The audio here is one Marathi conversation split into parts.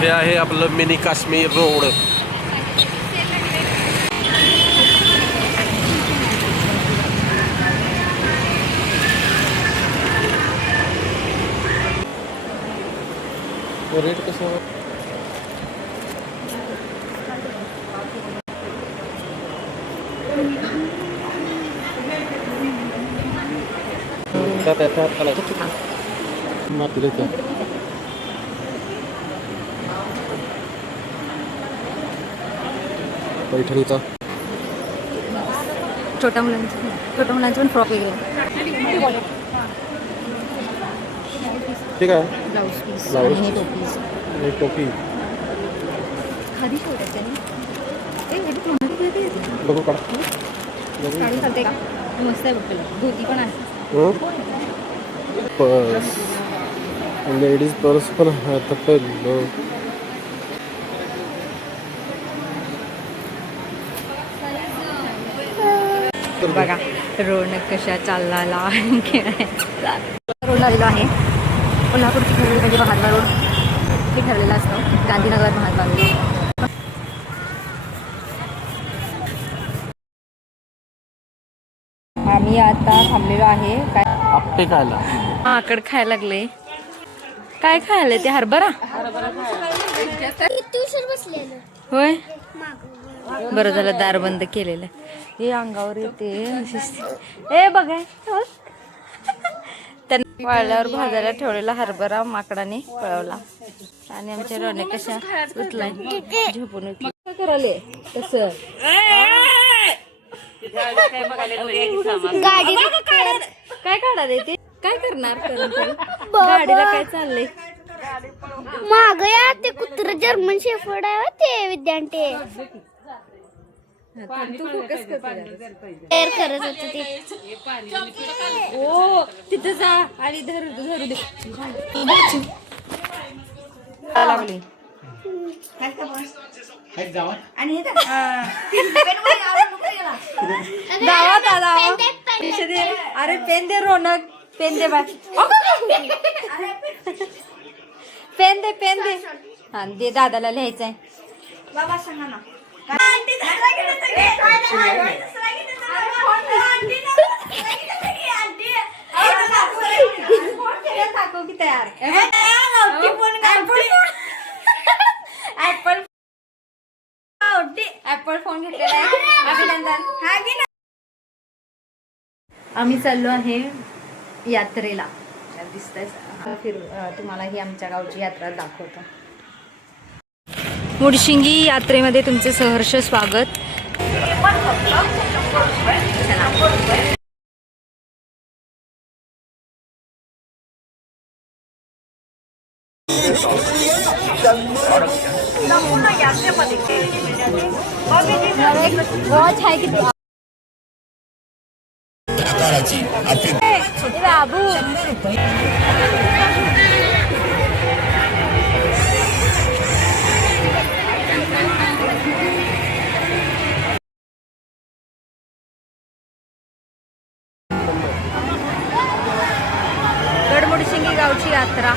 हे आहे आपलं मिनी काश्मीर रोड. रेट कसं पैठणीचा छोट्या मुलांचे पण फ्रॉक वगैरे. ठीक आहे. Blouse piece blouse. आणि हे टोपीज. टोपी खादी शिवताचे बघू का साडी चालते का? मस्त आहे बघ. धोती पण आहे. पर्स लेडीज पर्स पण आहेत. पहिलं बघा रोड कशा चालला खेळायला. रोडला आलेलो आहे. कोल्हापूरची ठरवली म्हणजे महात्मा रोड हे ठरलेलं असतं. गांधीनगर महात्मा रोड. आम्ही आता थांबलेलो आहे. काय आपटे खायला आकड खायला लागले. काय खायला ते हरभरा होय. बरं झालं दार बंद केलेलं. हे अंगावर येते. ए बघाय त्यांनी वाळल्यावर भाजायला ठेवलेला हरभरा माकडाने पळवला आणि आमच्या रोने कशा उठलाय झोपून उठली. काय करायले तसं काय काढाले ते काय करणार गाडीला काय चाललंय माग या ते कुत्र जर्मन शेफर्ड आहे ते विद्यार्थी तू फोकस तयार करत होते ते. ओ तिथं जा आणि धरू दे लागली. अरे पेन दे रोनक. पेन दे बाय. पेन दे हा दे दादाला लिहायचंय. बाबा सांगा ना. तयार ऍपल फोन घेतलेला आहे. अभिनंदन. आम्ही चाललो आहे यात्रेला. दिसतंय फिर तुम्हाला ही आमच्या गावची यात्रा दाखवतो. मुडशिंगी यात्रेमध्ये तुमचे सहर्ष स्वागत. बाबू गडमुडशिंगी गावची यात्रा.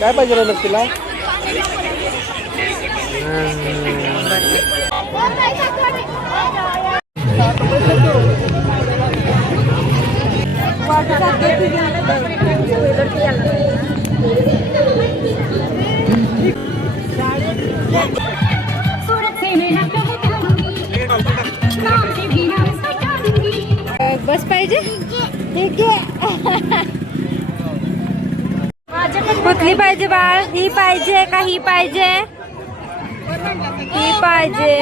काय पाहिजे तुला? बस पाहिजे कुठली पाहिजे बाळ? ही पाहिजे का ही पाहिजे? ही पाहिजे.